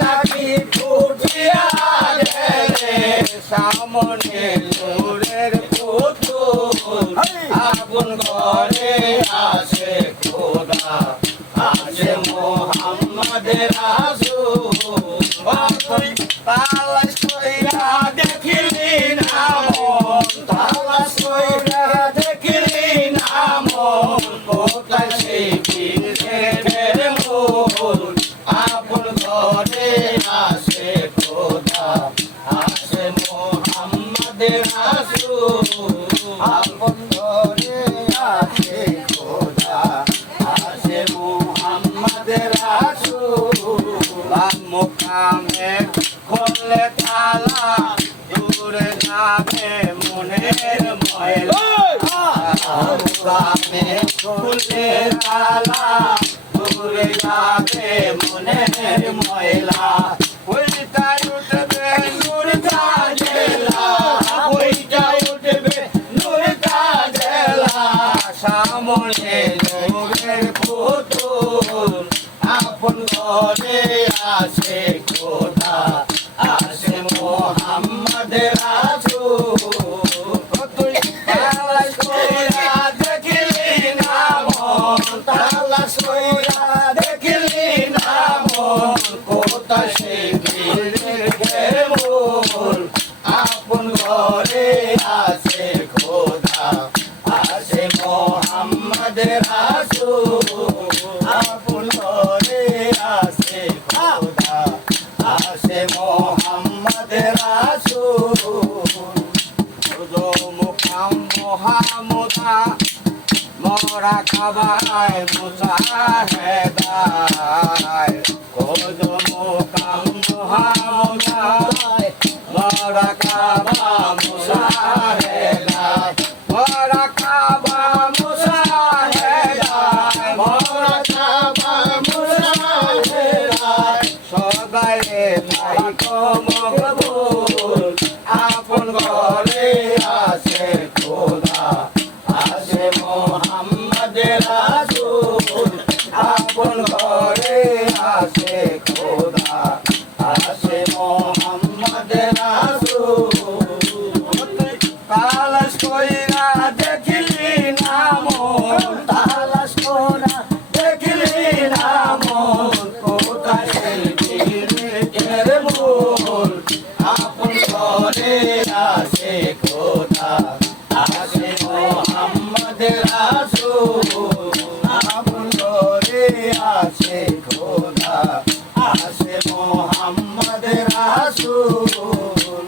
নাকি ফুটিয়া গেলে সামনে নূরের পুতুল আগুন ঘরে আসে খোদা আসে মোহাম্মদের রাসূল তুই তালাশ কইরা দেখিলি না মন তালাশ কইরা দেখিলি না মন কোথায় সেই বীরের মূল আপন ঘরে আসে খোদা আসে মোহাম্মদের রাসূল আপন ঘরে আসে খোদা আসে মোহাম্মদের রাসূল মুকামে খোলে তালা দূরে যাবে মনের ময়লা মুকামে খোলে তালা দূরে যাবে মনের ময়লা ওইটাই উঠবে নূর কাজেলা ওইটাই উঠবে নূর কাজেলা সামনে নূরের পুতুল আপন ঘরে আসে খোদা আসে মোহাম্মদের রাসূল তুই তালাশ কইরা দেখিলি না মন তালাশ কইরা দেখিলি না মন কোথায় সেই বীরের মূল আপন ঘরে আসে খোদা আসে মোহাম্মদের রাসূল আপন ঘরে আসে খোদা আসে মোহাম্মদের রাসূল মুকাম মোহাম্মদা মরা খাবায় মুসাহেদায় খোঁজ মুকাম মোহাম্মদা মরা খাবা মুসাহেদায় মরা খাবা মুসাহেদায় মরা খাবা মুসাহেদায় সবাই নাই মকবুল আপন ঘরে আসে খোদা আসে মোহাম্মদের রাসূল আপন ঘরে আসে খোদা আসে মোহাম্মদের রাসূল তালাশ কইরা দেখিলি না মন তালাশ কইরা দেখিলি না মন কোথায় সেই বীরের মূল আপন ঘরে আসে খোদা আসে মোহাম্মদের রাসূল আপন ঘরে আসে খোদা আসে মোহাম্মদের রাসূল